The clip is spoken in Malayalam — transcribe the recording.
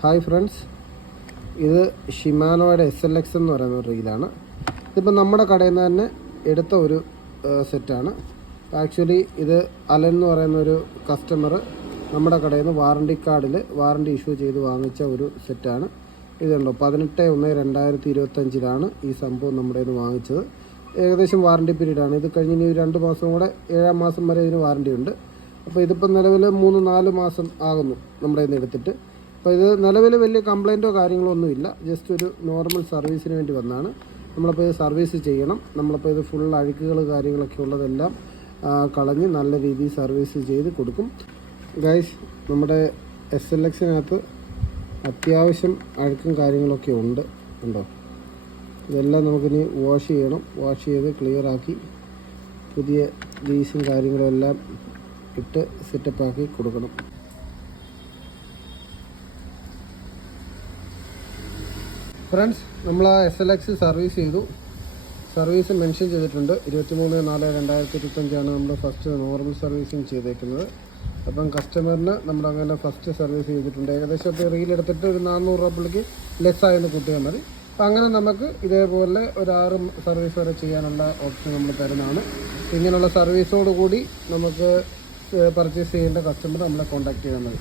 ഹായ് ഫ്രണ്ട്സ്, ഇത് ഷിമാനോയുടെ SLX എന്ന് പറയുന്ന ഒരു റീലാണ്. ഇതിപ്പോൾ നമ്മുടെ കടയിൽ നിന്ന് തന്നെ എടുത്ത ഒരു സെറ്റാണ്. ആക്ച്വലി ഇത് അലൻ എന്ന് പറയുന്ന ഒരു കസ്റ്റമർ നമ്മുടെ കടയിൽ നിന്ന് വാറണ്ടി ഇഷ്യൂ ചെയ്ത് വാങ്ങിച്ച ഒരു സെറ്റാണ്. ഇതുണ്ടോ, 18/1/2025 ഈ സംഭവം നമ്മുടെ നിന്ന് വാങ്ങിച്ചത്. ഏകദേശം വാറണ്ടി പീരീഡാണ്. ഇത് കഴിഞ്ഞ് ഇനി 2 മാസം കൂടെ, 7-ാം മാസം വരെ ഇതിന് വാറണ്ടി ഉണ്ട്. അപ്പോൾ ഇതിപ്പോൾ നിലവിൽ 3-4 മാസം ആകുന്നു നമ്മുടെ നിന്ന് എടുത്തിട്ട്. അപ്പോൾ ഇത് നിലവിൽ വലിയ കംപ്ലൈൻറ്റോ കാര്യങ്ങളോ ഒന്നുമില്ല. ജസ്റ്റ് ഒരു നോർമൽ സർവീസിന് വേണ്ടി വന്നതാണ്. നമ്മളിപ്പോൾ ഇത് സർവീസ് ചെയ്യണം. നമ്മളിപ്പോൾ ഇത് ഫുൾ അഴുക്കുകൾ കാര്യങ്ങളൊക്കെ ഉള്ളതെല്ലാം കളഞ്ഞ് നല്ല രീതിയിൽ സർവീസ് ചെയ്ത് കൊടുക്കും. ഗൈസ്, നമ്മുടെ SLXനകത്ത് അത്യാവശ്യം അഴുക്കും കാര്യങ്ങളൊക്കെ ഉണ്ടോ. ഇതെല്ലാം നമുക്കിനി വാഷ് ചെയ്യണം. വാഷ് ചെയ്ത് ക്ലിയറാക്കി പുതിയ ഗ്രീസും കാര്യങ്ങളും എല്ലാം ഇട്ട് സെറ്റപ്പാക്കി കൊടുക്കണം. ഫ്രണ്ട്സ്, നമ്മൾ ആ SLX സർവീസ് ചെയ്തു. സർവീസ് മെൻഷൻ ചെയ്തിട്ടുണ്ട്. 23/4/2025 നമ്മൾ ഫസ്റ്റ് നോർമൽ സർവീസിങ് ചെയ്തേക്കുന്നത്. അപ്പം കസ്റ്റമറിന് നമ്മളങ്ങനെ ഫസ്റ്റ് സർവീസ് ചെയ്തിട്ടുണ്ട്. ഏകദേശം ഇപ്പോൾ റീലെടുത്തിട്ട് ഒരു 400 രൂപ പുള്ളിക്ക് ലെസ്സായെന്ന് കൂട്ടിയാൽ മതി. അപ്പം അങ്ങനെ നമുക്ക് ഇതേപോലെ ഒരു 6 സർവീസ് വരെ ചെയ്യാനുള്ള ഓപ്ഷൻ നമ്മൾ തരുന്നതാണ്. ഇങ്ങനെയുള്ള സർവീസോടുകൂടി നമുക്ക് പർച്ചേസ് ചെയ്യേണ്ട കസ്റ്റമർ നമ്മളെ കോൺടാക്ട് ചെയ്താൽ മതി.